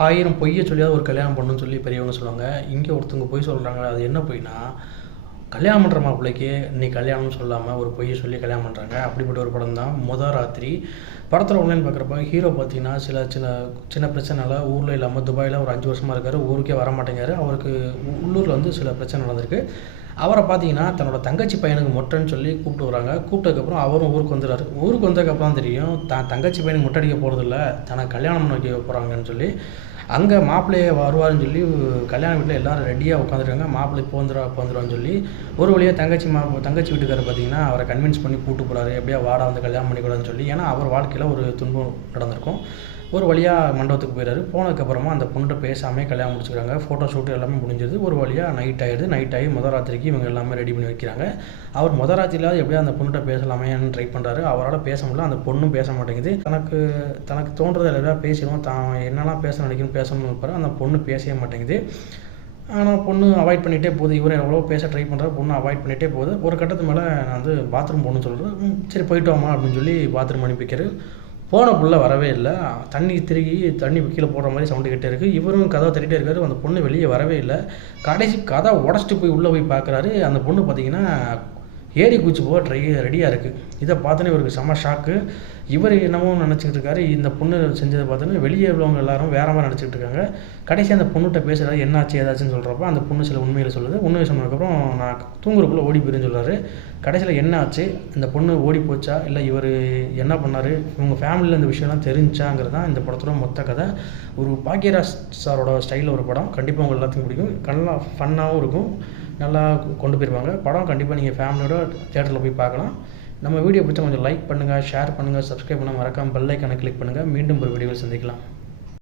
1000 பொய்யை சொல்லியாவது ஒரு கல்யாணம் பண்ணணும்னு சொல்லி பெரியவங்க சொல்லுவாங்க. இங்கே ஒருத்தவங்க பொய் சொல்கிறாங்க. அது என்ன பொய்னா, கல்யாணம் பண்ணுற மாப்பிள்ளைக்கு இன்னைக்கு கல்யாணம்னு சொல்லாமல் ஒரு பொய்யை சொல்லி கல்யாணம் பண்ணுறாங்க. அப்படிப்பட்ட ஒரு படம் தான் முத ராத்திரி. படத்தில் ஆன்லைன் பார்க்குறப்ப ஹீரோ பார்த்தீங்கன்னா சின்ன பிரச்சனைனால ஊரில் இல்லாமல் துபாயில் ஒரு 5 வருஷமாக இருக்கார். ஊருக்கே வர மாட்டேங்கிறாரு. அவருக்கு உள்ளூரில் வந்து சில பிரச்சனை நடந்திருக்கு. அவரை பார்த்தீங்கன்னா தன்னோட தங்கச்சி பையனுக்கு மொட்டைன்னு சொல்லி கூப்பிட்டு வராங்க. கூப்பிட்டதுக்கப்புறம் அவரும் ஊருக்கு வந்துடுறாரு. ஊருக்கு வந்ததுக்கப்புறம் தெரியும் தங்கச்சி பையனுக்கு மொட்டை அடிக்க போகிறதில்ல, தனக்கு கல்யாணம் பண்ண வைக்க போகிறாங்கன்னு சொல்லி. அங்கே மாப்பிள்ளையே வருவாருன்னு சொல்லி கல்யாண வீட்டில் எல்லோரும் ரெடியாக உட்காந்துருக்காங்க. மாப்பிள்ளை இப்போ வந்துடுவான்னு சொல்லி ஒரு வழியாக தங்கச்சி வீட்டுக்காரர் பார்த்தீங்கன்னா அவரை கன்வின்ஸ் பண்ணி கூப்பிட்டு போகிறாரு. எப்படியா வாடா வந்து கல்யாணம் பண்ணிக்கூடாதுன்னு சொல்லி. ஏன்னா அவர் வாழ்க்கையில் ஒரு துன்பம் நடந்திருக்கும். ஒரு வழியாக மண்டபத்துக்கு போயிடுறாரு. போனதுக்கப்புறமா அந்த பொண்ணுகிட்ட பேசாமல் கல்யாணம் முடிச்சுக்கிறாங்க. ஃபோட்டோ ஷூட்டு எல்லாமே முடிஞ்சது. ஒரு வழியாக நைட் ஆகிடுது. நைட் ஆகி முத ராத்திரிக்கு இவங்க எல்லாமே ரெடி பண்ணி வைக்கிறாங்க. அவர் முத ராத்திரியில் எப்படியா அந்த பொண்ணுகிட்ட பேசலாமேன்னு ட்ரை பண்ணுறாரு. அவரால் பேச முடியல. அந்த பொண்ணும் பேச மாட்டேங்குது. தனக்கு தோன்றதை எல்லாம் பேசிடுவோம். தான் என்னெல்லாம் பேச நினைக்கணும் பேசணும்னு இருப்பார். அந்த பொண்ணு பேசவே மாட்டேங்குது. ஆனால் பொண்ணு அவாய்ட் பண்ணிகிட்டே போகுது. இவர் எவ்வளோ பேச ட்ரை பண்ணுறாரு. பொண்ணு அவாய்ட் பண்ணிகிட்டே போகுது. ஒரு கட்டத்து மேலே நான் வந்து பாத்ரூம் போகணுன்னு சொல்கிறேன். சரி போயிட்டு வாமா அப்படின்னு சொல்லி பாத்ரூம் அனுப்பிக்கிறாரு. போன புள்ள வரவே இல்லை. தண்ணி கீழே போடுற மாதிரி சவுண்டு கிட்டே இருக்குது. இவரும் கதவை தட்டிகிட்டே இருக்காரு. அந்த பொண்ணு வெளியே வரவே இல்லை. கடைசி கதை உடச்சிட்டு போய் உள்ளே போய் பார்க்குறாரு. அந்த பொண்ணு பார்த்திங்கன்னா ஏறி குச்சி போக ரெடியாக இருக்குது. இதை பார்த்தோன்னே இவருக்கு செம்ம ஷாக்கு. இவர் என்னமோ நினச்சிக்கிட்டு இருக்காரு. இந்த பொண்ணு செஞ்சதை பார்த்தோன்னே வெளியே உள்ளவங்க எல்லாரும் வேற மாதிரி நினச்சிக்கிட்டு இருக்காங்க. கடைசி அந்த பொண்ணுகிட்ட பேசுகிறாரு. என்னாச்சு ஏதாச்சுன்னு சொல்கிறப்ப அந்த பொண்ணு சில உண்மையில் சொல்லுது. உண்மையை சொன்னதுக்கப்புறம் நான் தூங்குறதுக்குள்ளே ஓடி போயிருன்னு சொல்கிறாரு. கடைசியில் என்ன ஆச்சு, இந்த பொண்ணு ஓடி போச்சா, இல்லை இவர் என்ன பண்ணார், இவங்க ஃபேமிலியில் இந்த விஷயம்லாம் தெரிஞ்சாங்கிறது தான் இந்த படத்தோட மொத்த கதை. ஒரு பாக்யராஜ் சாரோட ஸ்டைலில் ஒரு படம். கண்டிப்பாக உங்கள் எல்லாத்துக்கும் பிடிக்கும். நல்லா ஃபன்னாகவும் இருக்கும். நல்லா கொண்டு போயிருப்பாங்க. படம் கண்டிப்பாக நீங்கள் ஃபேமிலியோட தியேட்டரில் போய் பார்க்கலாம். நம்ம வீடியோ பிடிச்சா கொஞ்சம் லைக் பண்ணுங்கள், ஷேர் பண்ணுங்கள், சப்ஸ்கிரைப் பண்ண மறக்காமல் பெல் ஐக்கானை கிளிக் பண்ணுங்கள். மீண்டும் ஒரு வீடியோவில் சந்திக்கலாம்.